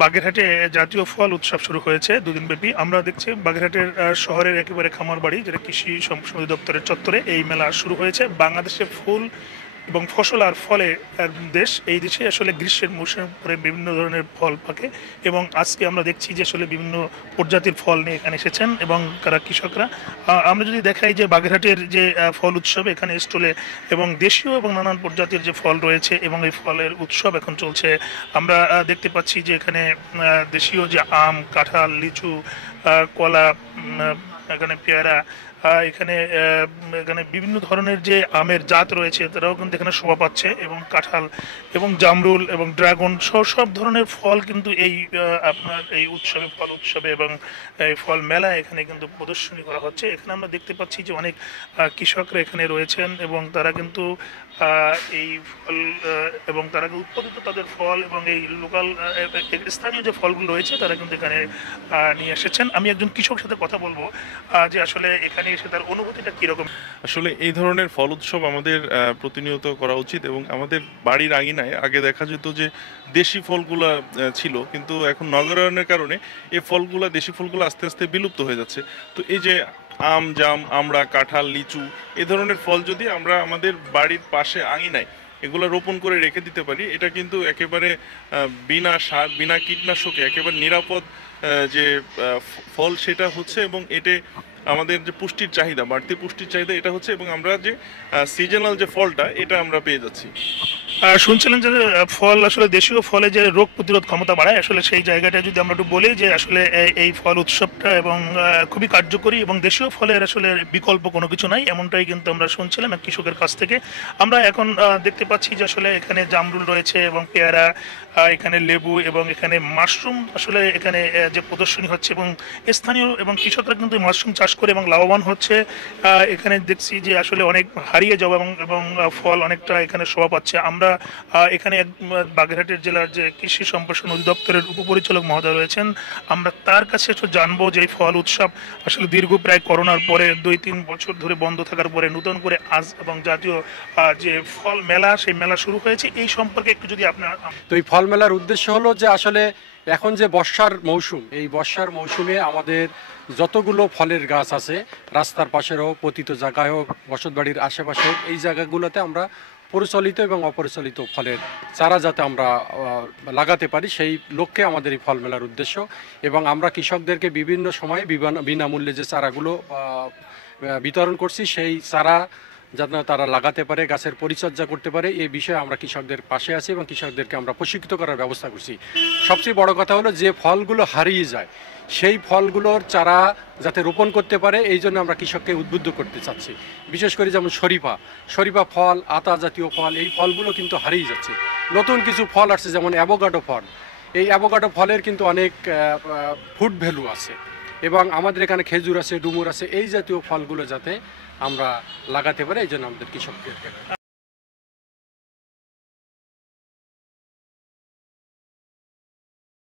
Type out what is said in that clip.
বাগেরহাটে জাতীয় ফল উৎসব শুরু হয়েছে দুদিনব্যাপী। আমরা দেখছি বাগেরহাটের শহরের একেবারে খামারবাড়ি, যেটা কৃষি সম্প্রসারণ অধিদপ্তরের চত্বরে এই মেলা শুরু হয়েছে। বাংলাদেশে ফুল এবং ফসল আর ফলে দেশ, এই দেশে আসলে গ্রীষ্মের মৌসুমে পরে বিভিন্ন ধরনের ফল পাকে এবং আজকে আমরা দেখছি যে আসলে বিভিন্ন প্রজাতির ফল নিয়ে এখানে এসেছেন এবং তারা কৃষকরা। আমরা যদি দেখাই যে বাগেরহাটের যে ফল উৎসব এখানে স্টলে এবং দেশীয় এবং নানান প্রজাতির যে ফল রয়েছে এবং এই ফলের উৎসব এখন চলছে। আমরা দেখতে পাচ্ছি যে এখানে দেশীয় যে আম, কাঁঠাল, লিচু, কলা, এখানে পেয়ারা, এখানে এখানে বিভিন্ন ধরনের যে আমের জাত রয়েছে তারাও কিন্তু এখানে শোভা পাচ্ছে এবং কাঁঠাল এবং জামরুল এবং ড্রাগন সব ধরনের ফল কিন্তু এই আপনার এই উৎসবে, ফল উৎসবে এবং এই ফল মেলায় এখানে কিন্তু প্রদর্শনী করা হচ্ছে। এখানে আমরা দেখতে পাচ্ছি যে অনেক কৃষকরা এখানে রয়েছেন এবং তারা কিন্তু এই ফল এবং তারা উৎপাদিত তাদের ফল এবং এই লোকাল স্থানীয় যে ফলগুলো রয়েছে তারা কিন্তু এখানে নিয়ে এসেছেন। আমি একজন কৃষকের সাথে কথা বলবো যে আসলে এখানে এসে তার অনুভূতিটা কীরকম। আসলে এই ধরনের ফল উৎসব আমাদের প্রতিনিয়ত করা উচিত এবং আমাদের বাড়ির আঙিনায় আগে দেখা যেত যে দেশি ফলগুলা ছিল, কিন্তু এখন নগরায়নের কারণে এই ফলগুলা, দেশি ফলগুলো আস্তে আস্তে বিলুপ্ত হয়ে যাচ্ছে। তো এই যে আম, জাম, আমড়া, কাঁঠাল, লিচু, এই ধরনের ফল যদি আমরা আমাদের বাড়ির পাশে আঙিনায় এগুলো রোপণ করে রেখে দিতে পারি, এটা কিন্তু একেবারে বিনা সার, বিনা কীটনাশকে একেবারে নিরাপদ যে ফল সেটা হচ্ছে এবং এতে আমাদের যে পুষ্টির চাহিদা, বাড়তি পুষ্টির চাহিদা এটা হচ্ছে এবং আমরা যে সিজনাল যে ফলটা এটা আমরা পেয়ে যাচ্ছি। শুনছিলেন যে ফল আসলে দেশীয় ফলে যে রোগ প্রতিরোধ ক্ষমতা বাড়ায়, আসলে সেই জায়গাটা যদি আমরা একটু বলি যে আসলে এই ফল উৎসবটা এবং খুবই কার্যকরী এবং দেশীয় ফলের আসলে বিকল্প কোনো কিছু নাই, এমনটাই কিন্তু আমরা শুনছিলাম এক কৃষকের কাছ থেকে। আমরা এখন দেখতে পাচ্ছি যে আসলে এখানে জামরুল রয়েছে এবং পেয়ারা, এখানে লেবু এবং এখানে মাশরুম আসলে এখানে যে প্রদর্শনী হচ্ছে এবং স্থানীয় এবং কৃষকরা কিন্তু মাশরুম চাষ করে এবং লাভবান হচ্ছে। এখানে দেখছি যে আসলে অনেক হারিয়ে যাওয়া এবং ফল অনেকটা এখানে শোভা পাচ্ছে। আমরা এখানে বাগেরহাটের জেলার যে কৃষি সম্প্রসারণ অধিদপ্তরের উপপরিচালক মহোদয় রয়েছেন, আমরা তার কাছে একটু জানবো যে এই ফল উৎসব আসলে দীর্ঘ প্রায় করোনার পরে 2-3 বছর ধরে বন্ধ থাকার পরে নতুন করে আজ এবং জাতীয় যে ফল মেলা, সেই মেলা শুরু হয়েছে, এই সম্পর্কে একটু যদি আপনার। তো এই ফল মেলার উদ্দেশ্য হলো যে আসলে এখন যে বর্ষার মৌসুম, এই বর্ষার মৌসুমে আমাদের যতগুলো ফলের গাছ আছে, রাস্তার পাশের হোক, পতিত জায়গায় হোক, বসতবাড়ির আশেপাশে হোক, এই জায়গাগুলোতে আমরা পরিচালিত এবং অপরিচালিত ফলের চারা যাতে আমরা লাগাতে পারি, সেই লক্ষ্যে আমাদের এই ফল মেলার উদ্দেশ্য। এবং আমরা কৃষকদেরকে বিভিন্ন সময়ে বিনামূল্যে যে চারাগুলো বিতরণ করছি, সেই চারা যাতে তারা লাগাতে পারে, গাছের পরিচর্যা করতে পারে, এই বিষয়ে আমরা কৃষকদের পাশে আছি এবং কৃষকদেরকে আমরা প্রশিক্ষিত করার ব্যবস্থা করছি। সবচেয়ে বড় কথা হলো যে ফলগুলো হারিয়ে যায়, সেই ফলগুলোর চারা যাতে রোপণ করতে পারে, এই জন্য আমরা কৃষককে উদ্বুদ্ধ করতে চাচ্ছি। বিশেষ করে যেমন শরীফা ফল, আতা জাতীয় ফল, এই ফলগুলো কিন্তু হারিয়ে যাচ্ছে। নতুন কিছু ফল আসছে যেমন অ্যাভোকাডো ফল। এই অ্যাভোকাডো ফলের কিন্তু অনেক ফুড ভ্যালু আছে এবং আমাদের এখানে খেজুর আছে, ডুমুর আছে, এই জাতীয় ফলগুলো যাতে আমরা লাগাতে পারি, এই জন্য আমাদের কৃষকদেরকে